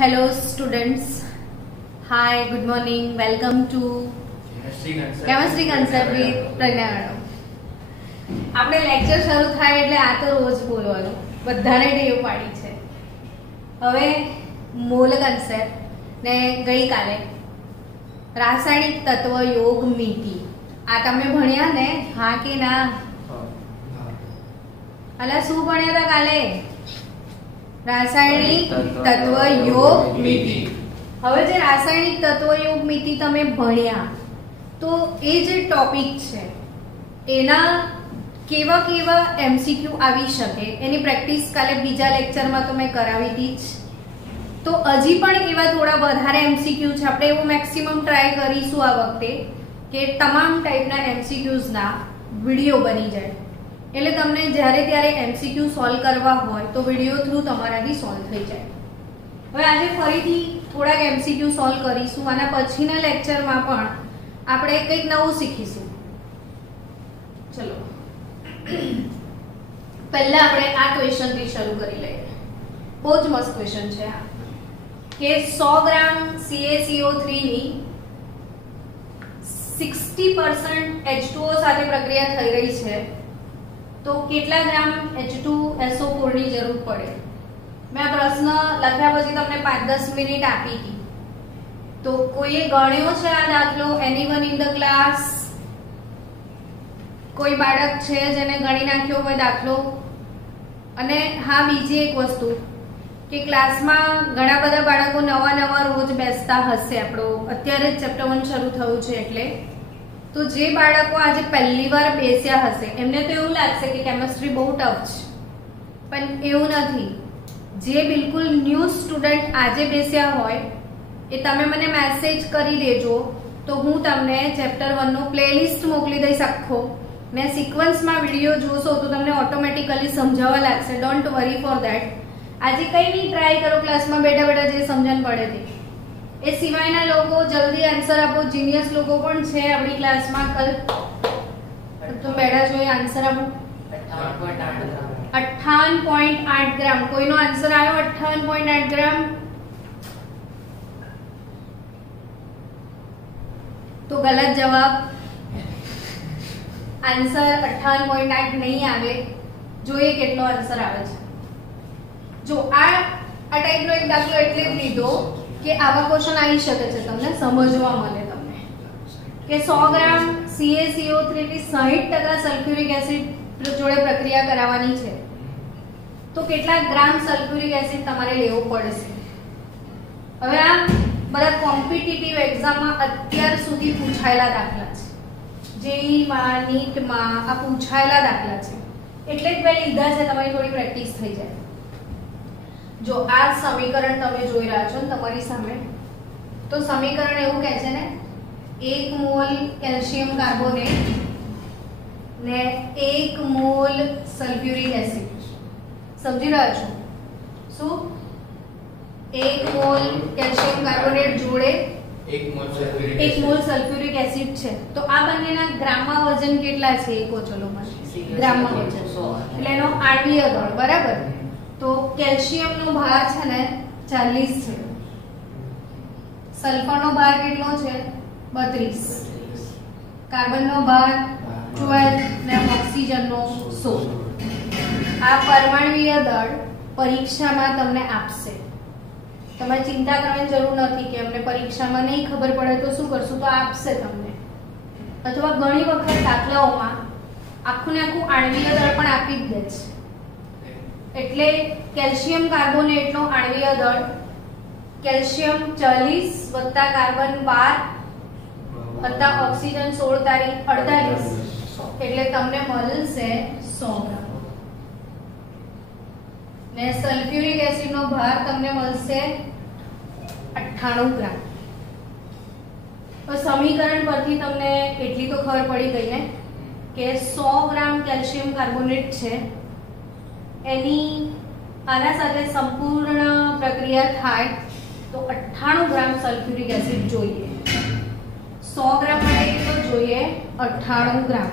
Hello students. Hi, good morning. Welcome to Chemistry Concept with Pragna Madam. આપણે lecture શરૂ થાય એટલે આ તો રોજ બોલવાનું બધાને ટેવ પાડી છે. હવે મોલ કન્સેપ્ટ ને ગઈકાલે રાસાયણિક તત્વ યોગ મિતિ આ તમે ભણ્યા ને? હા કે ના? અલા શું ભણ્યા હતા કાલે? રાસાયણિક તત્વ યોગ મિતિ. હવે જે રાસાયણિક તત્વ યોગ મિતિ તમે ભણ્યા તો એ જે ટોપિક છે એના કેવા કેવા એમસીક્યુ આવી શકે એની પ્રેક્ટિસ કાલે બીજા લેક્ચરમાં તો મેં કરાવી હતી જ. તો હજી પણ એવા થોડા વધારે એમસીક્યુ છે. આપણે એવું મેક્સિમમ ટ્રાય કરીશું આ વખતે કે તમામ ટાઈપના એમસીક્યુઝના વિડીયો બની જાય એટલે તમને જ્યારે ત્યારે એમસીક્યુ સોલ્વ કરવા હોય તો વિડીયો થ્રુ તમારાથી સોલ્વ થઈ જાય. હવે આજે ફરીથી થોડાક એમસીક્યુ સોલ્વ કરીશું. આના પછીના લેક્ચરમાં પણ આપણે કંઈક નવું શીખીશું. ચલો પહેલા આપણે આ ક્વેશ્ચનથી શરૂ કરી લઈએ. બહુ જ મસ્ત ક્વેશ્ચન છે આ કે 100 ગ્રામ CaCO3 ની 60% H2O સાથે પ્રક્રિયા થઈ રહી છે તો કેટલા ગ્રામ H2SO4 ની જરૂર પડે? મેં આ પ્રશ્ન લખ્યા પછી તમને 5-10 મિનિટ આપી હતી તો કોઈએ ગણ્યો છે આ દાખલો? Anyone in the class? કોઈ બાળક છે જેને ગણી નાખ્યો હોય દાખલો? અને હા, બીજી એક વસ્તુ કે ક્લાસમાં ઘણા બધા બાળકો નવા નવા રોજ બેસતા હશે. આપણો અત્યારે જ ચેપ્ટર 1 શરૂ થયું છે એટલે તો જે બાળકો આજે પહેલી વાર બેસ્યા હશે એમને તો એવું લાગશે કે કેમિસ્ટ્રી બહુ ટફ છે, પણ એવું નથી. જે બિલકુલ ન્યૂ સ્ટુડન્ટ આજે બેસ્યા હોય એ તમે મને મેસેજ કરી દેજો તો હું તમને ચેપ્ટર 1 નો પ્લેલિસ્ટ મોકલી દઈશ આખો ને સિક્વન્સમાં વિડીયો જોશો તો તમને ઓટોમેટિકલી સમજાવવા લાગશે. Don't worry for that. આજે કંઈ નહીં, ટ્રાય કરો ક્લાસમાં બેઠા બેઠા જે સમજણ પડે તે. એ સિવાયના લોકો જલ્દી આન્સર આપો. જીનિયસ લોકો પણ છે આપણી ક્લાસમાં. કલ તો બેઠા છો એ આન્સર આપો. 58.8 ગ્રામ. કોઈનો આન્સર આવ્યો 58.8 ગ્રામ? તો ગલત જવાબ. આન્સર 58.8 નહીં આવે. જોઈએ કેટલો આન્સર આવે છે. જો આ ટાઈપનો એક દાખલો એટલે જ લીધો કે આવા ક્વેશ્ચન આવી શકે છે, તમને સમજવા મળે તમને કે 100 ગ્રામ CaCO3 ની 60% સલ્ફ્યુરિક એસિડ જોડે પ્રક્રિયા કરાવવાની છે તો કેટલા ગ્રામ સલ્ફ્યુરિક એસિડ તમારે લેવો પડશે? હવે આ બધા કોમ્પિટિટિવ એક્ઝામમાં અત્યાર સુધી પૂછાયેલા દાખલા છે. જેઈમાં, નીટમાં આ પૂછાયેલા દાખલા છે એટલે જ મેં લીધા છે, તમારી થોડી પ્રેક્ટિસ થઈ જાય. જો આ સમીકરણ તમે જોઈ રહ્યા છો ને તમારી સામે, તો સમીકરણ એવું કહે છે ને 1 મોલ કેલ્શિયમ કાર્બોનેટ ને 1 મોલ સલ્ફ્યુરિક એસિડ. સમજી રહ્યા છો? શું 1 મોલ કેલ્શિયમ કાર્બોનેટ જોડે 1 મોલ સલ્ફ્યુરિક એસિડ છે તો આ બંનેના ગ્રામમાં વજન કેટલા છે એ કહો. ચલો મને ગ્રામમાં વજન એટલે એનો આણ્વીય દળ બરાબર. તો કેલ્શિયમનો ભાર છે ને 40 છે, સલ્ફરનો ભાર કેટલો છે 32, કાર્બનનો ભાર 12 ને ઓક્સિજનનો 16. આ પરમાણ્વીય દળ પરીક્ષામાં તમને આપશે. તમારે ચિંતા કરવાની જરૂર નથી કે અમને પરીક્ષામાં નહીં ખબર પડે તો શું કરશું, તો આપશે તમને. અથવા ઘણી વખત દાખલાઓમાં આખું ને આખું આણ્વીય દળ પણ આપી જ દે છે. એટલે કેલ્શિયમ કાર્બોનેટનો આણ્વીય દળ કેલ્શિયમ 40 વત્તા કાર્બન 12 વત્તા ઓક્સિજન 16 તારીખ 48 એટલે તમને મળશે 100 ગ્રામ. ને સલ્ફ્યુરિક એસિડનો ભાર તમને મળશે 98 ગ્રામ. તો સમીકરણ પરથી તમને એટલી તો ખબર પડી ગઈ ને કે 100 ગ્રામ કેલ્શિયમ કાર્બોનેટ છે એની આના સાથે સંપૂર્ણ પ્રક્રિયા થાય તો 98 ગ્રામ સલ્ફ્યુરિક એસિડ જોઈએ. 100 ગ્રામ માટે કેટલો જોઈએ? 98 ગ્રામ.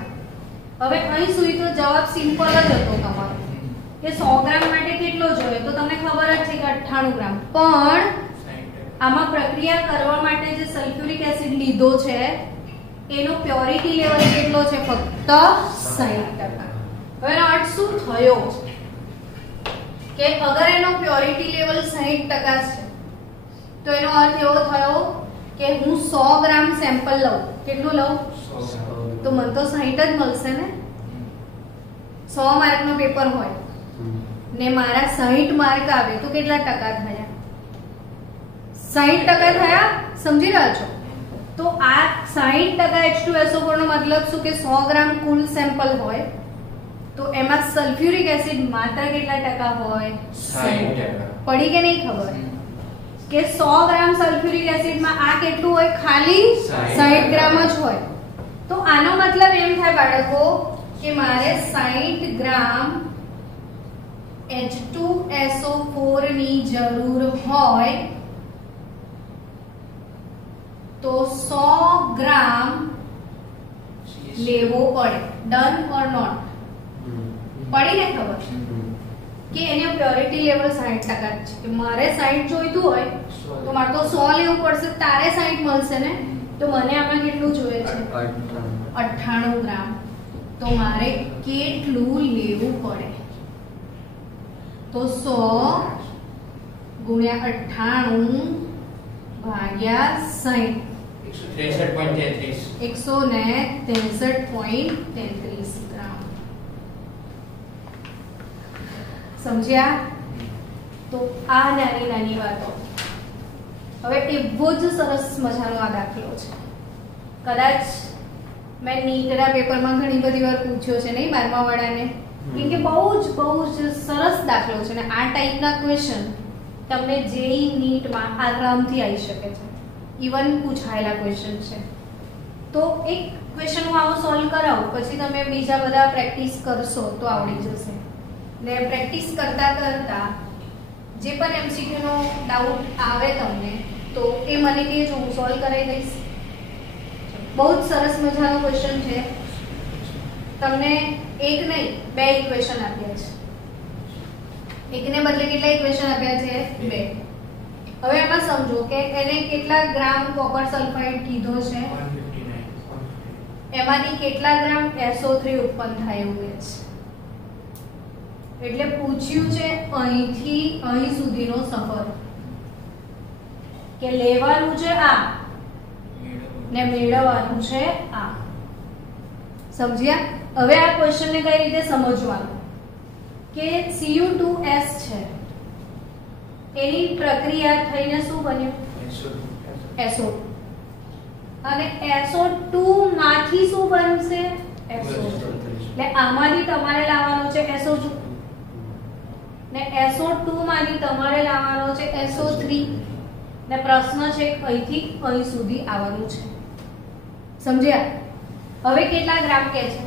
હવે અહીં સુધી તો જવાબ સિમ્પલ જ હતો તમારો કે 100 ગ્રામ માટે કેટલો જોઈએ તો તમને ખબર જ છે કે 98 ગ્રામ. પણ આમાં પ્રક્રિયા કરવા માટે જે સલ્ફ્યુરિક એસિડ લીધો છે એનો પ્યોરિટી લેવલ કેટલો છે? ફક્ત 60%. હવે એનો અર્થ શું થયો કે અગર એનો પ્યોરિટી લેવલ 60% છે તો એનો અર્થ એવો થયો કે હું 100 ગ્રામ સેમ્પલ લઉં. કેટલું લઉં? 100. તો મને તો 60 જ મળશે ને. 100 માર્કનો પેપર હોય ને મારા 60 માર્ક આવે તો કેટલા ટકા થયા? 60% થયા. સમજી રહ્યા છો? તો આ 60% H2SO4 નો મતલબ શું કે 100 ગ્રામ કુલ સેમ્પલ હોય તો એમાં સલ્ફ્યુરિક એસિડ માત્ર કેટલા ટકા હોય? 60%. પડી કે નહીં ખબર કે 100 ગ્રામ સલ્ફ્યુરિક એસિડમાં આ કેટલું હોય? ખાલી 60 ગ્રામ જ હોય. તો આનો મતલબ એમ થાય બાળકો કે મારે 60 ગ્રામ H2SO4 ની જરૂર હોય તો 100 ગ્રામ લેવો પડે. Done or not? પડી ને ખબર કે એની પ્યોરિટી લેવલ 60% છે કે મારે 60 જોઈતું હોય તો મારે તો 100 લેવું પડશે. તારે 60 મળશે ને તો મને આમાં કેટલું જોઈએ છે? 98 ગ્રામ. તો મારે કેટલું લેવું પડે? તો 100 ગુણ્યા 98 ભાગ્યા 60 163.33 ગ્રામ. સમજ્યા? તો આ નાની નાની વાતો. હવે એવો જ સરસ મજાનો આ દાખલો છે. કદાચ મેં નીટના પેપરમાં ઘણી બધી વાર પૂછ્યો છે નહીં 12મા વાળાને, કેમ કે બહુ જ સરસ દાખલો છે ને આ ટાઈપના ક્વેશ્ચન તમને જેઈ નીટમાં આરામથી આવી શકે છે. ઇવન પૂછાયેલા ક્વેશ્ચન છે. તો એક ક્વેશ્ચન હું આવો સોલ્વ કરાવું પછી તમે બીજા બધા પ્રેક્ટિસ કરશો તો આવડી જશે. ને પ્રેક્ટિસ કરતા કરતા જે પણ એમસીક્યુ નો ડાઉટ આવે તમને તો એ મને કહેજો, હું સોલ્વ કરાવી દઈશ. બહુ જ સરસ મજાનો ક્વેશ્ચન છે. તમને એક નહીં 2 ઇક્વેશન આપ્યા છે. એકને બદલે કેટલા ઇક્વેશન આપ્યા છે? 2. હવે એમાં સમજો કે એને કેટલા ગ્રામ કોપર સલ્ફાઇડ કીધો છે, એમાંથી કેટલા ગ્રામ SO3 ઉત્પન્ન થાય એવું છે. એટલે પૂછ્યું છે અહીંથી અહીં સુધીનો સફર કે લેવાનું છે આ ને મેળવવાનું છે આ. સમજ્યા? હવે આ ક્વેશ્ચન ને કઈ રીતે સમજવાનું કે Cu2S છે એની પ્રક્રિયા થઈને શું બન્યું? SO2. અને SO2 માંથી શું બનશે? SO3. એટલે આમાંથી તમારે લાવવાનો છે SO2 ને SO2 માંથી તમારે લાવવાનો છે SO3 ને પ્રશ્ન છે અહીંથી અહીં સુધી આવવાનું છે. સમજ્યા? હવે કેટલા ગ્રામ કે છે?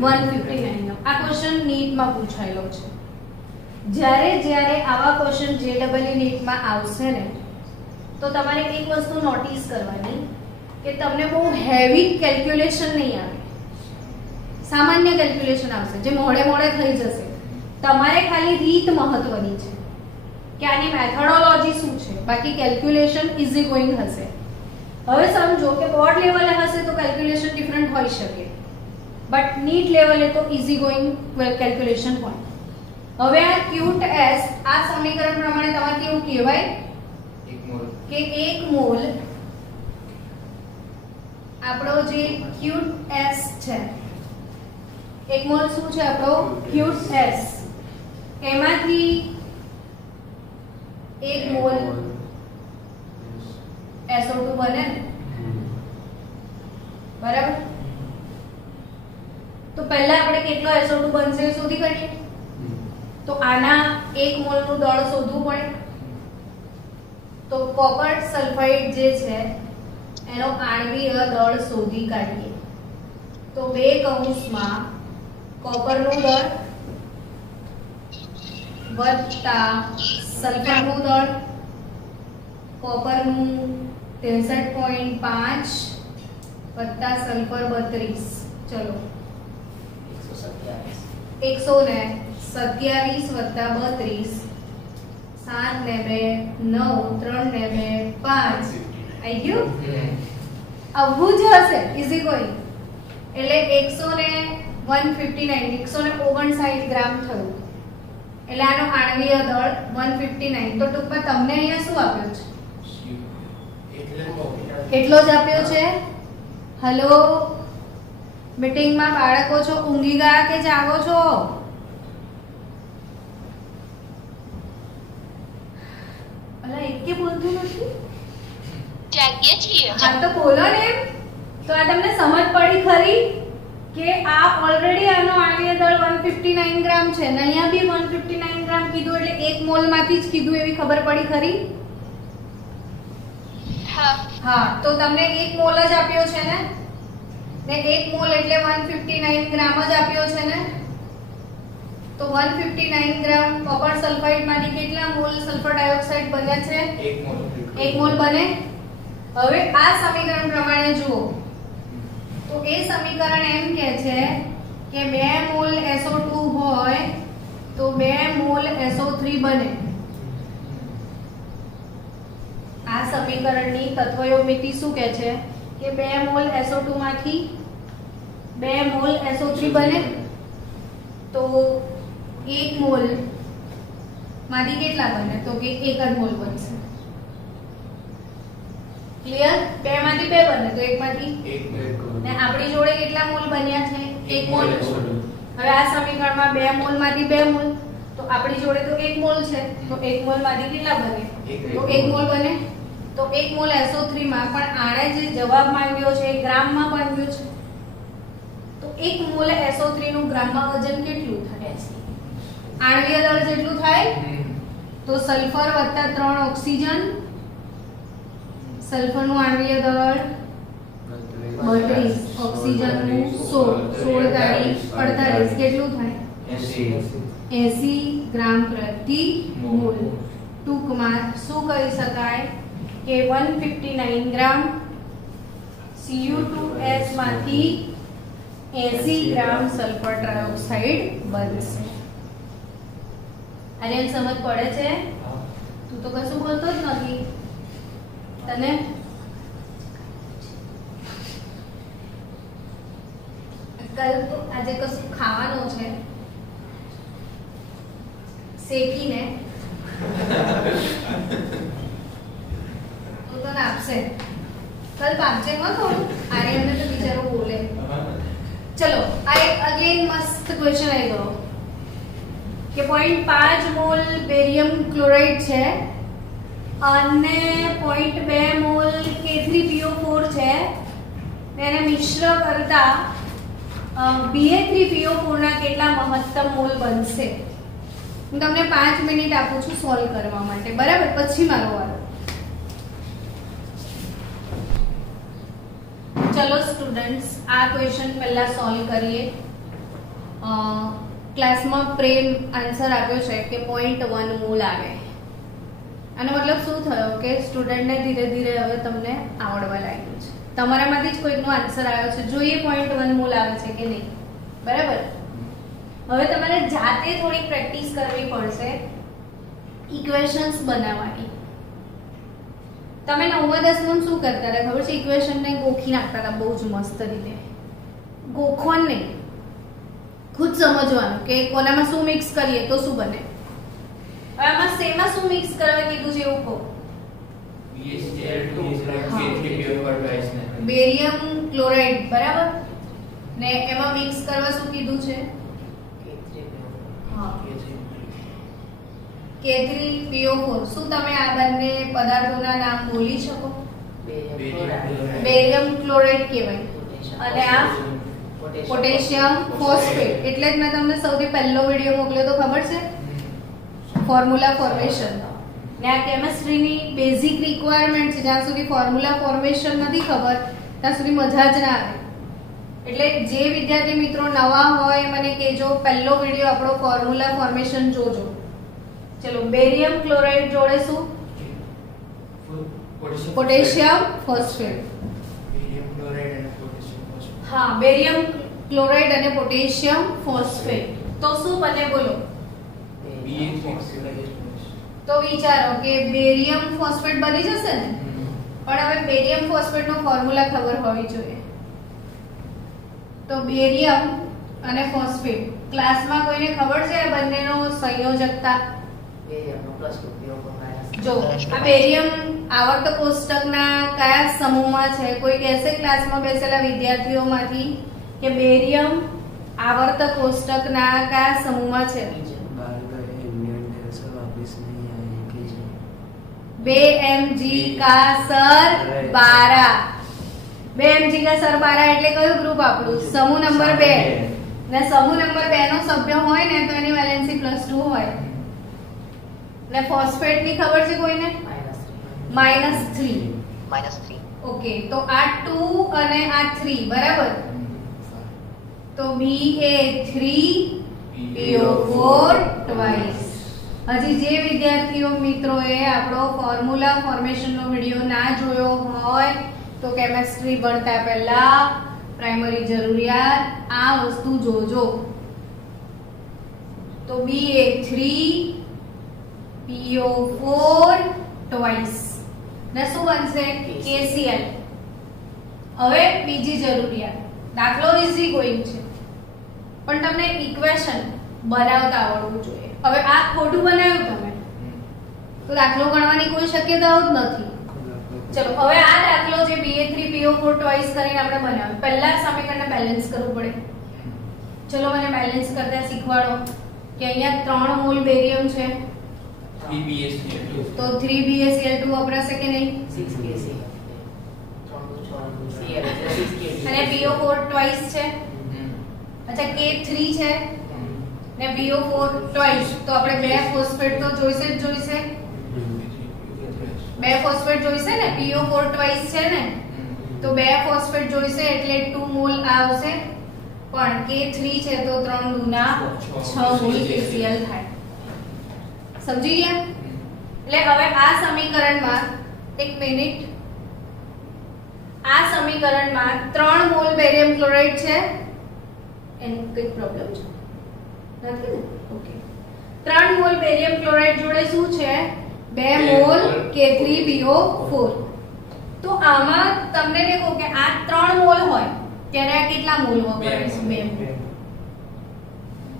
159. આ ક્વેશ્ચન નીટમાં પૂછાયેલો છે. જ્યારે આવા ક્વેશ્ચન JEE નીટમાં આવશે ને તો તમારે એક વસ્તુ નોટિસ કરવાની કે તમને બહુ હેવી કેલ્ક્યુલેશન નહીં આવે, સામાન્ય કેલ્ક્યુલેશન આવશે જે મોડે થઈ જશે. તમારે ખાલી રીત મહત્વની છે કે આની મેથોડોલોજી શું છે, બાકી કેલ્ક્યુલેશન ઇઝી ગોઈંગ હશે. હવે સમજો કે બોર્ડ લેવલે હશે તો કેલ્ક્યુલેશન ડિફરન્ટ હોઈ શકે, બટ નીટ લેવલે તો ઇઝી ગોઈંગ કેલ્ક્યુલેશન હોય. હવે આ Q2S આ સમીકરણ પ્રમાણે તમારે કેવું કહેવાય કે 1 મોલ આપણો જે Q2S છે, 1 મોલ શું છે આપણો Q2S, એમાંથી 1 મોલ SO2 બને ને, બરાબર? તો પહેલા આપણે કેટલો SO2 બનશે શોધી કાઢીએ. તો આના 1 મોલ નું દળ શોધવું પડે. તો કોપર સલ્ફાઇડ જે છે એનો આણ્વીય દળ શોધી કાઢીએ. તો 2 કૌંસમાં કોપરનું દળ વત્તા સલ્ફરનું દળ, કોપરનું 63.5 વત્તા સલ્ફર 32, ચલો 127 વત્તા 32 7 ને 2 9 3 ને 2 5 આવી ગયું આવું જ હશે ઇઝી કોઈ એટલે 159 ગ્રામ થયું એટલે આનો આણ્વીય દળ 159 તો ટૂંકમાં તમને અહીંયા શું આપ્યું છે એટલો જ આપ્યો છે હેલો મીટિંગમાં બાળકો છો ઊંઘી ગયા કે જાગો છો અલા એક કે બોલતું નથી જાગીએ છીએ હા તો બોલો ને તો આ તમને સમજ પડી ખરી કે આ ઓલરેડી આનો આણ્વીય દળ 159 ગ્રામ છે ને અહીંયા બી 159 ગ્રામ કીધું એટલે 1 મોલ માંથી જ કીધું એવી ખબર પડી ખરી હા તો તમને 1 મોલ જ આપ્યો છે ને 1 મોલ એટલે 159 ગ્રામ જ આપ્યો છે ને તો 159 ગ્રામ કોપર સલ્ફાઇડ માંથી કેટલા મોલ સલ્ફર ડાયોક્સાઇડ બન્યા છે 1 મોલ બને હવે આ સમીકરણ પ્રમાણે જુઓ તો એ સમીકરણ એમ કહે છે કે 2 મોલ SO2 હોય તો 2 મોલ SO3 બને આ સમીકરણની તત્વયોમિતિ શું કહે છે કે 2 મોલ SO2 માંથી 2 મોલ SO3 બને તો 1 મોલ માંથી કેટલા બને તો કે 1 જ મોલ બનશે ક્લિયર 2 માંથી 2 બને તો 1 માંથી 1 ને આપણી જોડે કેટલા મોલ બન્યા છે 1 મોલ હવે આ સમીકરણમાં 2 મોલ માંથી 2 મોલ તો આપણી જોડે તો 1 મોલ છે તો 1 મોલ માંથી કેટલા બને તો 1 મોલ બને તો 1 મોલ SO3 માં પણ આણે જે જવાબ માંગ્યો છે એ ગ્રામમાં માંગ્યો છે તો 1 મોલ SO3 નું ગ્રામમાં વજન કેટલું થાય આણ્વીય દળ જેટલું થાય તો સલ્ફર વત્તા 3 ઓક્સિજન સલ્ફર નું આણ્વીય દળ 32 ઓક્સિજન નું 16 તારી 48 કેટલું થાય 80 ગ્રામ પ્રતિ મોલ ટૂંકમાં શું કહી શકાય કે 159 ગ્રામ Cu2S માંથી 80 ગ્રામ સલ્ફર ટ્રાયોક્સાઇડ બનશે આને સમજ પડે છે તું તો કશું બોલતો જ નથી તને કાલ તો આજે કશું ખાવાનું છે શેકીને તો તને આપશે કલ પાકજે ન થોડું આર્યનને તો બિચારો બોલે ચલો આ એક અગેન મસ્ત ક્વેશ્ચન આવી ગયો કે 0.5 મોલ બેરિયમ ક્લોરાઇડ છે અને 0.2 મોલ K3PO4 છે એને મિશ્ર કરતા Ba3PO4 ના કેટલા મહત્તમ મોલ બનશે હું તમને 5 મિનિટ આપું છું સોલ્વ કરવા માટે બરાબર પછી મારો વારો ચલો સ્ટુડન્ટ્સ આ ક્વેશ્ચન પહેલા સોલ્વ કરીએ ક્લાસમાં પ્રેમ આન્સર આપ્યો છે કે 0.1 મોલ આવે આનો મતલબ શું થયો કે સ્ટુડન્ટને ધીરે ધીરે હવે તમને આવડવા લાગ્યું છે તમારામાંથી જ કોઈકનો આન્સર આવ્યો છે જોઈએ 0.1 મોલ આવે છે કે નહીં બરાબર હવે તમારે જાતે થોડી પ્રેક્ટિસ કરવી પડશે ઇક્વેશન્સ બનાવવાની તમે 9મા 10મા શું કરતા હતા ખબર છે ઇક્વેશનને ગોખી નાખતા હતા બહુ જ મસ્ત રીતે ગોખવાનું નહીં ખુદ સમજવાનું કે કોનામાં શું મિક્સ કરીએ તો શું બને હવે આમાં શેમાં શું મિક્સ કરવા કીધું છે એવું કહો બેરિયમ ક્લોરાઇડ બરાબર ને એમાં મિક્સ કરવા શું કીધું છે K3PO4 શું તમે આ બંને પદાર્થોના નામ બોલી શકો બેરિયમ ક્લોરાઇડ કહેવાય અને આ પોટેશિયમ ફોસ્ફેટ એટલે જ મેં તમને સૌથી પહેલો વિડિયો મોકલ્યો તો ખબર છે ફોર્મ્યુલા ફોર્મેશન ને આ કેમિસ્ટ્રીની બેઝિક રિક્વાયરમેન્ટ છે જ્યાં સુધી ફોર્મ્યુલા ફોર્મેશન નથી ખબર ત્યાં સુધી મજા જ ના આવે એટલે જે વિદ્યાર્થી મિત્રો નવા હોય મને કહેજો પહેલો વિડિયો આપણો ફોર્મ્યુલા ફોર્મેશન જોજો ચલો બેરિયમ ક્લોરાઇડ જોડે શું પોટેશિયમ ફોસ્ફેટ હા બેરિયમ ક્લોરાઇડ અને પોટેશિયમ ફોસ્ફેટ તો શું બને બોલો તો વિચારો કે બેરિયમ ફોસ્ફેટ બની જશે ને, પણ હવે બેરિયમ ફોસ્ફેટ નો ફોર્મ્યુલા ખબર હોવી જોઈએ. તો બેરિયમ અને ફોસ્ફેટ ક્લાસમાં કોઈને ખબર છે આ બંનેનો સંયોજકતા? જો આ બેરિયમ આવર્ત કોષ્ટકના કયા સમૂહમાં છે? કોઈ કહેશે ક્લાસમાં બેસેલા વિદ્યાર્થીઓમાંથી કે બેરિયમ આવર્ત કોષ્ટકના કયા સમૂહમાં છે? 2mg का सर 12. 2mg का सर 12 એટલે કયું ગ્રુપ આપણું? સમૂહ નંબર 2. ને સમૂહ નંબર 2 નો સભ્ય હોય ને તો એની વેલેન્સી +2 હોય. ને ફોસ્ફેટ ની ખબર છે કોઈને? -3. ઓકે, તો આ 2 અને આ 3 બરાબર. તો Ba3PO4 ટ્વાઇસ. હજી જે વિદ્યાર્થીઓ મિત્રોએ આપણો ફોર્મ્યુલા ફોર્મેશનનો વિડિયો ના જોયો હોય તો કેમેસ્ટ્રી ભણતા પહેલા પ્રાઇમરી જરૂરિયાત આ વસ્તુ જોજો. તો Ba3PO4 ટ્વાઇસ ને શું બનશે? KCl. હવે બીજી જરૂરિયાત, દાખલો ઇઝી ગોઈંગ છે પણ તમને ઇક્વેશન બનાવતા આવડવું જોઈએ. હવે આ ખોટું બનાવ્યું તમે તો દાખલો ગણવાની કોઈ શક્યતા જ નથી. ચલો હવે આ દાખલો જે Ba3PO4 ટ્વાઇસ કરીને આપણે બનાવ્યો, પહેલા સમીકરણને બેલેન્સ કરવું પડે. ચલો મને બેલેન્સ કરતા શીખવાડો કે અહીંયા 3 મોલ બેરિયમ છે 3BaCl2 તો 3BaCl2 વપરાશે કે નહીં? 6KC અને PO4 ટ્વાઇસ છે. અચ્છા K3 છે ને PO4 ટ્વાઇસ, તો આપણે બે ફોસ્ફેટ તો જોઈશે જ જોઈશે. બે ફોસ્ફેટ જોઈશે ને, PO4 ટ્વાઇસ છે ને તો બે ફોસ્ફેટ જોઈશે એટલે 2 મોલ આવશે. પણ K3 છે તો 3 દુના 6 મોલ KCl થાય. સમજી ગયા? એટલે હવે આ સમીકરણમાં એક મિનિટ, આ સમીકરણમાં 3 મોલ બેરિયમ ક્લોરાઇડ છે. એની કઈ પ્રોબ્લેમ છે? નથી ને? ઓકે. 3 મોલ બેરિયમ ક્લોરાઇડ જોડે શું છે? 2 મોલ K3PO4. તો આમાં તમને દેખો કે આ 3 મોલ હોય ત્યારે આ કેટલા મોલ વપરાય છે? 2 મોલ.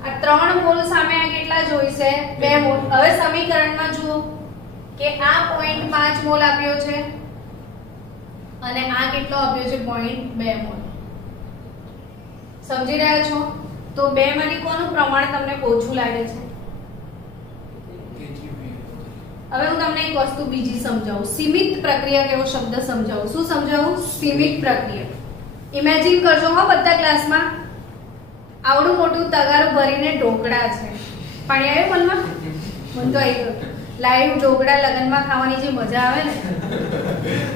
આ 3 મોલ સામે આ કેટલા જોઈશે? 2 મોલ. હવે સમીકરણમાં જુઓ કે આ 0.5 મોલ આપ્યો છે અને આ કેટલો આપ્યો છે? 0.2 મોલ. સમજી રહ્યા છો? તો બે માંથી કોનું પ્રમાણ તમને ઓછું લાગે છે? હવે હું તમને એક વસ્તુ બીજી સમજાવું. સીમિત પ્રક્રિયા કેવો શબ્દ સમજાવું. શું સમજાવું? સીમિત પ્રક્રિયા. ઇમેજિન કરજો હો બધા ક્લાસમાં આવડું મોટું તગારું ભરીને ઢોકળા છે. પાણી આવ્યું મનમાં? મન તો આવી ગયું. લાઈવ ઢોકળા લગનમાં ખાવાની જે મજા આવે ને,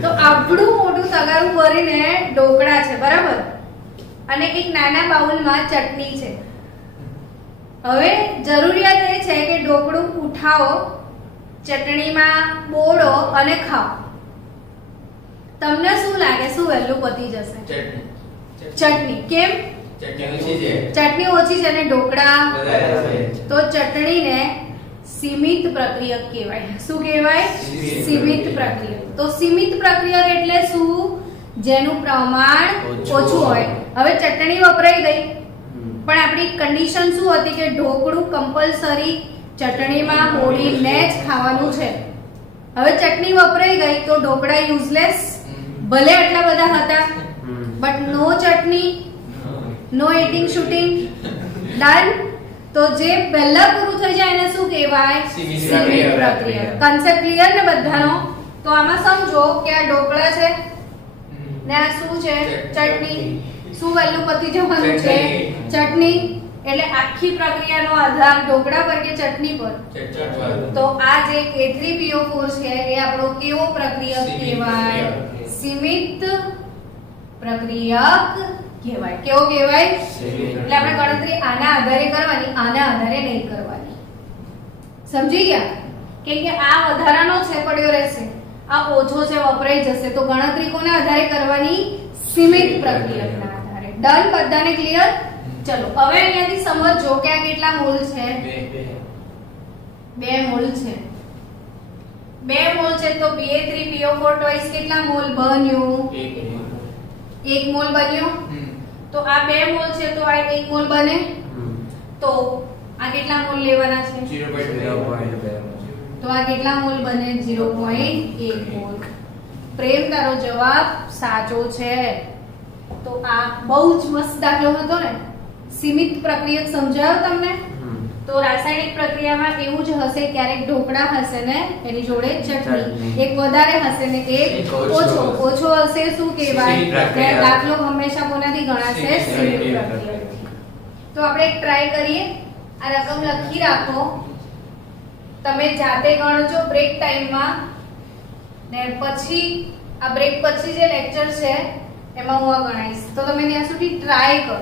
તો આવડું મોટું તગારું ભરીને ઢોકળા છે બરાબર, અને એક નાના બાઉલમાં ચટણી છે. હવે જરૂરિયાત એ છે કે ઢોકળું ઉઠાવો, ચટણીમાં બોળો અને ખાઓ. તમને શું લાગે શું વહેલું પતી જશે? ચટણી. કેમ? ચટણી ઓછી છે અને ઢોકળા વધારે છે. તો ચટણીને સીમિત પ્રક્રિયક કહેવાય. શું કહેવાય? સીમિત પ્રક્રિયક. તો સીમિત પ્રક્રિયક એટલે શું? જેનું પ્રમાણ ઓછું હોય. હવે ચટણી વપરાઈ ગઈ પણ આપણી કન્ડિશન શું હતી કે ઢોકળું કમ્પલસરી ચટણીમાં બોળીને જ ખાવાનું છે. હવે ચટણી વપરાઈ ગઈ તો ઢોકળા યુઝલેસ. ભલે આટલા બધા હતા but no chutney, no eating shooting, done. તો જે પહેલા પૂરું થઈ જાય એને શું કહેવાય? સીમિત પ્રક્રિયા. કન્સેપ્ટ ક્લિયર ને બધાનો? તો આમાં સમજો કે આ ઢોકળા છે ને આ શું છે? ચટણી. શું વહેલું પતી જવાનું છે? ચટણી. એટલે આખી પ્રક્રિયાનો આધાર ઢોકળા પર કે ચટણી પર? તો આ જે K3PO4 છે એ આપણો કેવો પ્રક્રિયક કહેવાય? સીમિત પ્રક્રિયક કહેવાય. કેવો કહેવાય? એટલે આપણે ગણતરી આના આધારે કરવાની, આના આધારે નહીં કરવાની. સમજી ગયા? કેમ કે આ વધારાનો છે પડ્યો રહેશે, આ ઓછો છે વપરાઈ જશે, તો ગણતરી કોના આધારે કરવાની? સીમિત પ્રક્રિયકના આધારે. ડન? બધાને ક્લિયર? ચલો હવે અહીંયાથી સમજો કે આ કેટલા મોલ છે? 2 મોલ છે. 2 મોલ છે તો Ba3PO4 ટ્વાઇસ કેટલા મોલ બન્યું? 1 મોલ બન્યો. તો આ 2 મોલ છે તો આ 1 મોલ બને. તો આ કેટલા મોલ લેવાના છે? 0.2. તો આ કેટલા મોલ બને? 0.1 મોલ. પ્રેમ તારો જવાબ સાચો છે. તો આ બહુ જ મસ્ત દાખલો હતો ને. સીમિત પ્રક્રિયક સમજાયો તમને? તો રાસાયણિક પ્રક્રિયામાં એવું જ હશે, ક્યારેક ઢોકળા હશે ને એની જોડે ચટણી, એક વધારે હશે ને એક ઓછો હશે. શું કહેવાય? દાખલો હંમેશા કોનાથી ગણાશે? સીમિત પ્રક્રિયક. તો આપણે એક ટ્રાય કરીએ. આ રકમ લખી રાખો, તમે જાતે ગણજો બ્રેક ટાઈમમાં, ને પછી આ બ્રેક પછી જે લેક્ચર છે એમાં હું આ ગણાઈશ, તો તમે ત્યાં સુધી ટ્રાય કરો.